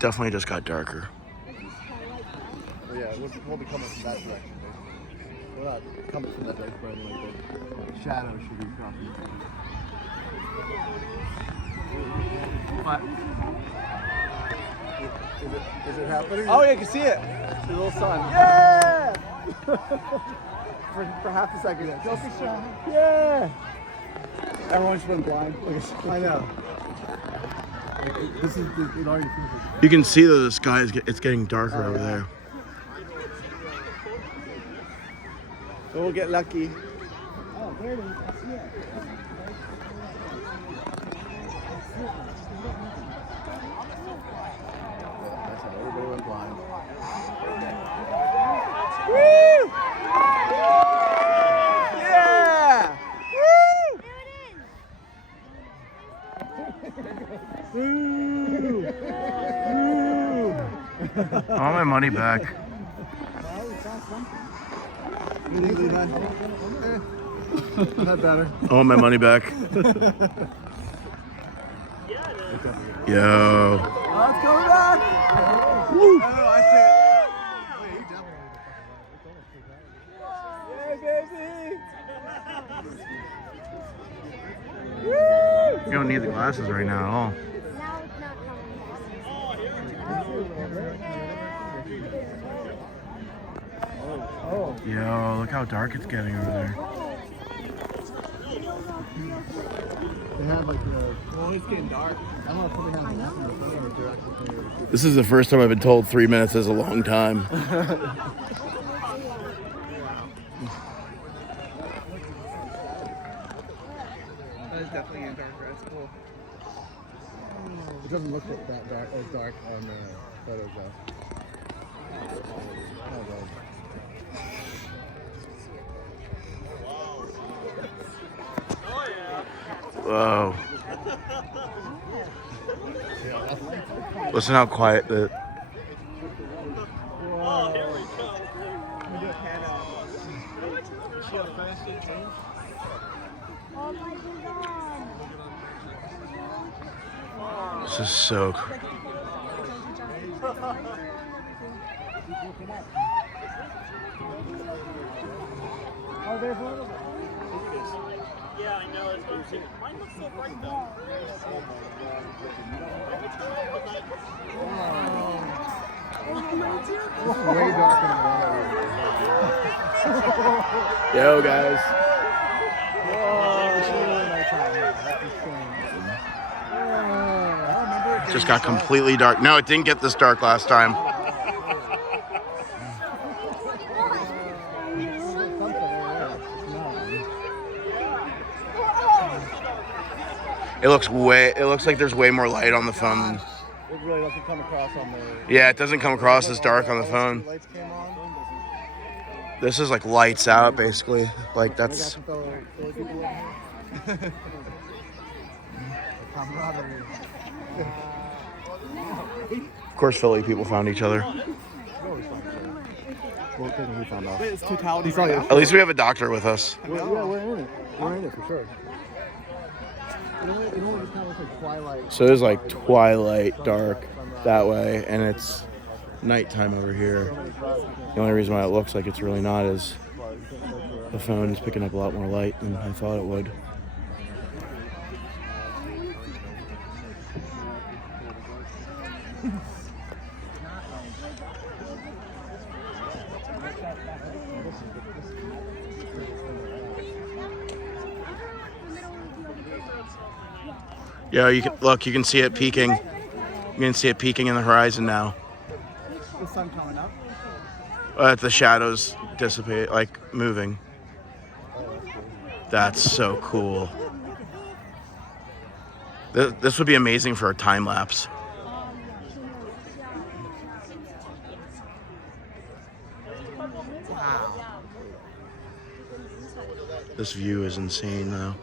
Definitely just got darker. Well, yeah, we'll be coming from that direction. We're not coming from that direction, but anyway, the shadow should be crossing. What? Is it happening? Oh yeah, you can see it. The little sun. Yeah! for half a second. Yeah! Everyone just went blind. I know. This is it already finished. You can see that the sky is it's getting darker over there. So we'll get lucky. Oh, there it is. I see it. That's how everybody went blind. Woo! Yeah! Woo! I want my money back. Not better. I want my money back. Yo. Oh, it's coming back! Woo! Oh, I see it. Yeah, baby! You don't need the glasses right now at all. Yo, look how dark it's getting over there. They had like well, it's getting dark. I don't know if somebody has nothing in front of they're actually. This is the first time I've been told 3 minutes is a long time. That is definitely Antarctica. That's cool. It doesn't look like that dark as dark on the photos though. Oh, God. Whoa. Listen how quiet the... This is so cool. Oh, there's one of them. Yeah, I know. It's what I'm saying. Mine looks so bright though. Way darker than Yo, guys. Just got completely dark. No, it didn't get this dark last time. It looks like there's way more light on the phone. It really doesn't come across on the... Yeah, it doesn't come across as dark on the phone. Lights came on. This is like lights out, basically. Like that's... Of course, Philly people found each other. It's totality. At least we have a doctor with us. Yeah, we're in it. We're in it for sure. You know, it kind of looks like twilight. So there's like twilight dark that way, and it's nighttime over here. The only reason why it looks like it's really not is the phone is picking up a lot more light than I thought it would. Yeah, you can look. You can see it peaking. You can see it peaking in the horizon now. The sun coming up. The shadows dissipate, like moving. That's so cool. This would be amazing for a time lapse. Wow. This view is insane, though.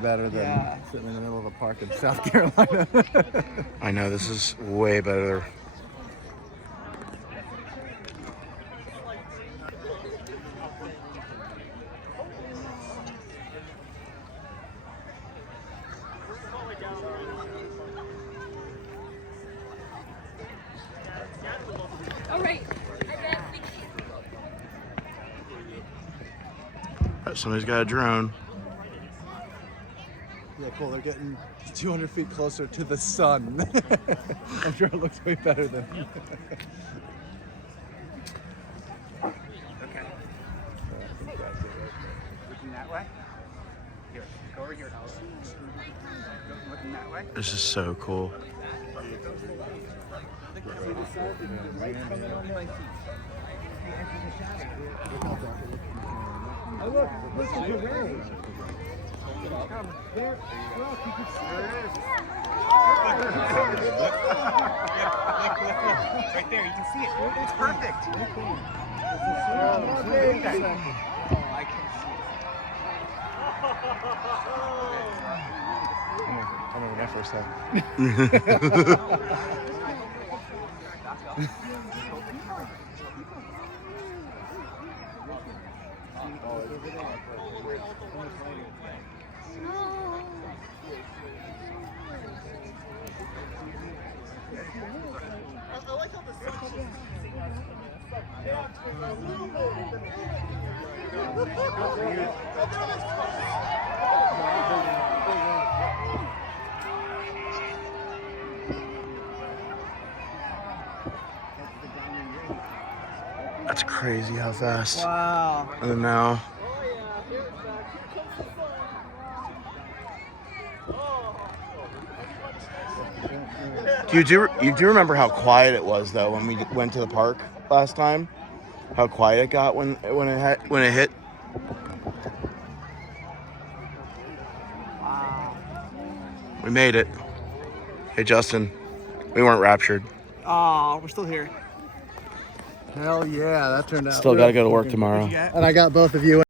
Better than sitting in the middle of a park in South Carolina. I know, this is way better. Somebody's got a drone. Yeah, cool. They're getting 200 feet closer to the sun. I'm sure it looks way better than. Looking that way. Here, go over here, Allison. Looking that way. This is so cool. Oh, look at the rain. There, look, you can see it. Right there, you can see it. It's perfect. I can see I remember that first time. I like how the sun That's crazy how fast. Wow. And now. You do remember how quiet it was though when we went to the park last time? How quiet it got when it hit. Wow. We made it. Hey Justin, we weren't raptured. Oh, we're still here. Hell yeah, that turned out. Still got to go to work tomorrow. And I got both of you.